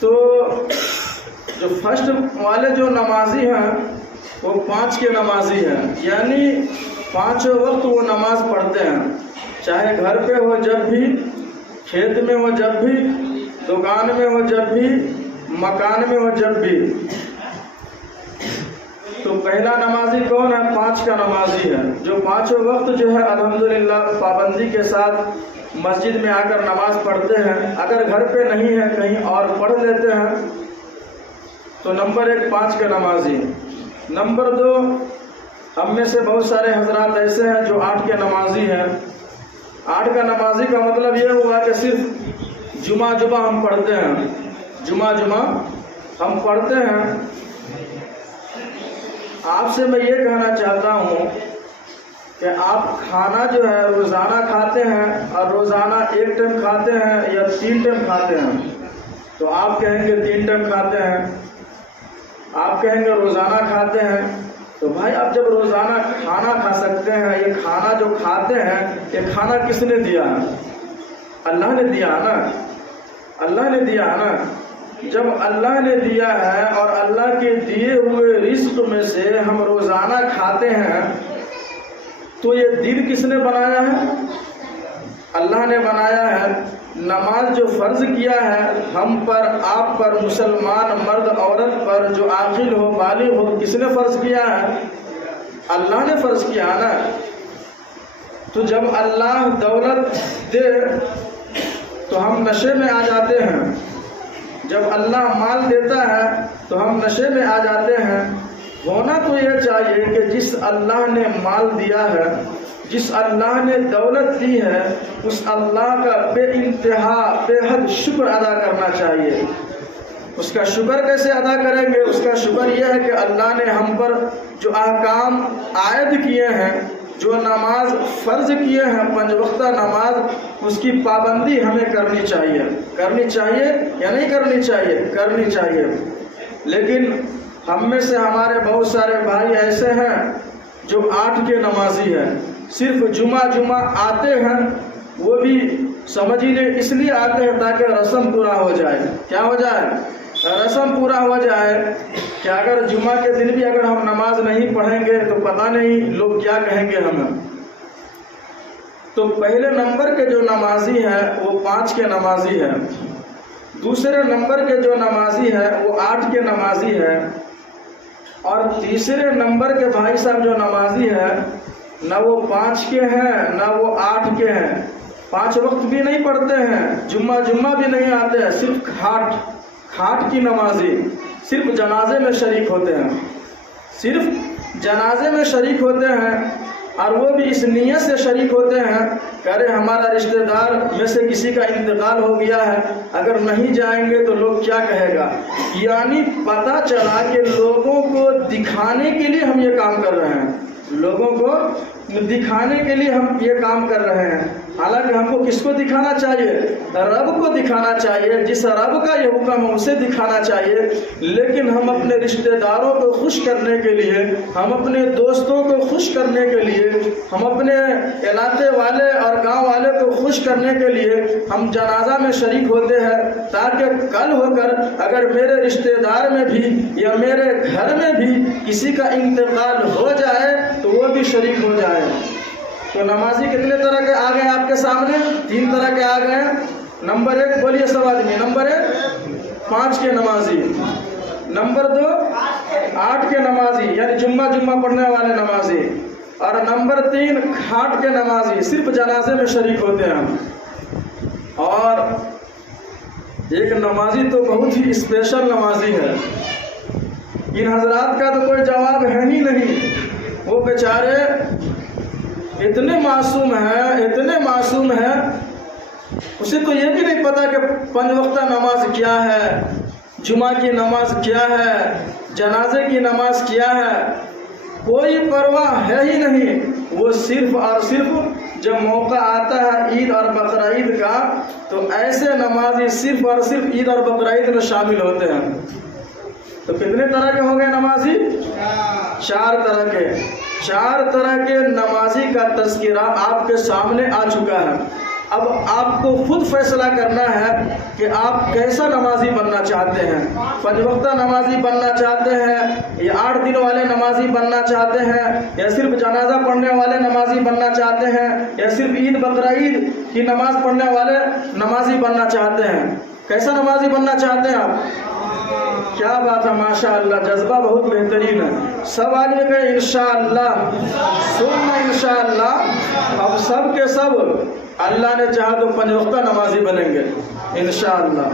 تو جو فرسٹ والے جو نمازی ہیں وہ 5 کے نمازی ہیں، یعنی 5 وقت وہ نماز پڑھتے ہیں، چاہے گھر پہ ہو جب بھی، کھیت میں ہو جب بھی، دکان میں ہو جب بھی، مکان میں ہو جب بھی۔ تو پہلا نمازی کون ہے؟ 5 کا نمازی ہے، جو 5 وقت جو ہے الحمدللہ پابندی کے ساتھ مسجد میں آ کر نماز پڑھتے ہیں۔ اگر گھر پہ نہیں ہے کہیں اور پڑھ لیتے ہیں تو نمبر 1 5 کا نمازی۔ نمبر 2 ہم میں سے بہت سارے حضرات ایسے ہیں جو 8 کے نمازی ہیں۔ 8 کا نمازی کا مطلب یہ ہوا کہ صرف جمعہ ہم پڑھتے ہیں، جمعہ ہم پڑھتے ہیں۔ آپ سے میں یہ کہنا چاہتا ہوں کہ آپ کھانا جو ہے روزانہ کھاتے ہیں، اور روزانہ 1 ٹائم کھاتے ہیں یا 3 ٹائم کھاتے ہیں؟ تو آپ کہیں گے 3 ٹائم کھاتے ہیں، آپ کہیں گے روزانہ کھاتے ہیں۔ تو بھائی آپ جب روزانہ کھانا کھا سکتے ہیں، یہ کھانا جو کھاتے ہیں یہ کھانا کس نے دیا ہے؟ اللہ نے دیا نا، اللہ نے دیا نا۔ جب اللہ نے دیا ہے اور اللہ کے دیے ہوئے رزق میں سے ہم روزانہ کھاتے ہیں، تو یہ دن کس نے بنایا ہے؟ اللہ نے بنایا ہے۔ نماز جو فرض کیا ہے ہم پر، آپ پر، مسلمان مرد عورت پر جو عاقل ہو بالغ ہو، کس نے فرض کیا ہے؟ اللہ نے فرض کیا نا۔ تو جب اللہ دولت دے تو ہم نشے میں آ جاتے ہیں، جب اللہ مال دیتا ہے تو ہم نشے میں آ جاتے ہیں۔ ہونا تو یہ چاہیے کہ جس اللہ نے مال دیا ہے، جس اللہ نے دولت دی ہے، اس اللہ کا بے انتہا بے حد شکر ادا کرنا چاہیے۔ اس کا شکر کیسے ادا کریں گے؟ اس کا شکر یہ ہے کہ اللہ نے ہم پر جو احکام عائد کیے ہیں، جو نماز فرض کیے ہیں 5 وقتہ نماز، اس کی پابندی ہمیں کرنی چاہیے۔ کرنی چاہیے یا نہیں کرنی چاہیے؟ کرنی چاہیے۔ لیکن ہم میں سے ہمارے بہت سارے بھائی ایسے ہیں جو 8 کے نمازی ہیں، صرف جمعہ آتے ہیں، وہ بھی سمجھیے اس لیے آتے ہیں تاکہ رسم پورا ہو جائے۔ کیا ہو جائے؟ رسم پورا ہو جائے کہ اگر جمعہ کے دن بھی اگر ہم نماز نہیں پڑھیں گے تو پتہ نہیں لوگ کیا کہیں گے ہمیں۔ تو پہلے نمبر کے جو نمازی ہیں وہ 5 کے نمازی ہیں، دوسرے نمبر کے جو نمازی ہے وہ 8 کے نمازی ہے، اور تیسرے نمبر کے بھائی صاحب جو نمازی ہے نہ وہ 5 کے ہیں نہ وہ 8 کے ہیں، 5 وقت بھی نہیں پڑھتے ہیں، جمعہ بھی نہیں آتے ہیں، صرف کھاٹ کی نمازی، صرف جنازے میں شریک ہوتے ہیں، صرف جنازے میں شریک ہوتے ہیں، اور وہ بھی اس نیت سے شریک ہوتے ہیں کہ ارے ہمارا رشتہ دار میں سے کسی کا انتقال ہو گیا ہے، اگر نہیں جائیں گے تو لوگ کیا کہے گا۔ یعنی پتہ چلا کہ لوگوں کو دکھانے کے لیے ہم یہ کام کر رہے ہیں، لوگوں کو دکھانے کے لیے ہم یہ کام کر رہے ہیں۔ حالانکہ ہم کو کس کو دکھانا چاہیے؟ رب کو دکھانا چاہیے، جس رب کا یہ حکم ہے اسے دکھانا چاہیے۔ لیکن ہم اپنے رشتہ داروں کو خوش کرنے کے لیے، ہم اپنے دوستوں کو خوش کرنے کے لیے، ہم اپنے علاقے والے اور گاؤں والے کو خوش کرنے کے لیے ہم جنازہ میں شریک ہوتے ہیں، تاکہ کل ہو کر اگر میرے رشتہ دار میں بھی یا میرے گھر میں بھی کسی کا انتقال ہو جائے تو وہ بھی شریک ہو جائے۔ تو نمازی کتنے طرح کے آ گئے آپ کے سامنے؟ 3 طرح کے آ گئے۔ نمبر 1 بولیے سب آدمی، نمبر 1 5 کے نمازی، نمبر 2 8 کے نمازی یعنی جمعہ پڑھنے والے نمازی، اور نمبر 3 کھاٹ کے نمازی، صرف جنازے میں شریک ہوتے ہیں۔ اور ایک نمازی تو بہت ہی اسپیشل نمازی ہے، ان حضرات کا تو کوئی جواب ہے ہی نہیں، وہ بیچارے اتنے معصوم ہیں، اسے تو یہ بھی نہیں پتا کہ 5 وقتہ نماز کیا ہے، جمعہ کی نماز کیا ہے، جنازے کی نماز کیا ہے، کوئی پرواہ ہے ہی نہیں۔ وہ صرف اور صرف جب موقع آتا ہے عید اور بقرعید کا تو ایسے نمازی صرف اور صرف عید اور بقرعید میں شامل ہوتے ہیں۔ تو کتنے طرح کے ہو گئے نمازی؟ 4 طرح کے۔ 4 طرح کے نمازی کا تذکرہ آپ کے سامنے آ چکا ہے۔ اب آپ کو خود فیصلہ کرنا ہے کہ آپ کیسا نمازی بننا چاہتے ہیں. 5 وقتہ نمازی بننا چاہتے ہیں یا 8 دن والے نمازی بننا چاہتے ہیں یا صرف جنازہ پڑھنے والے نمازی بننا چاہتے ہیں یا صرف عید بقرعید کی نماز پڑھنے والے نمازی بننا چاہتے ہیں. کیسا نمازی بننا چاہتے ہیں آپ؟ کیا بات ہے، ماشاء اللہ، جذبہ بہت بہترین ہے. سب آدمی کہیں انشاءاللہ، سننا انشاءاللہ. اب سب کے سب اللہ نے چاہا تو 5 وقتہ نمازی بنیں گے انشاءاللہ.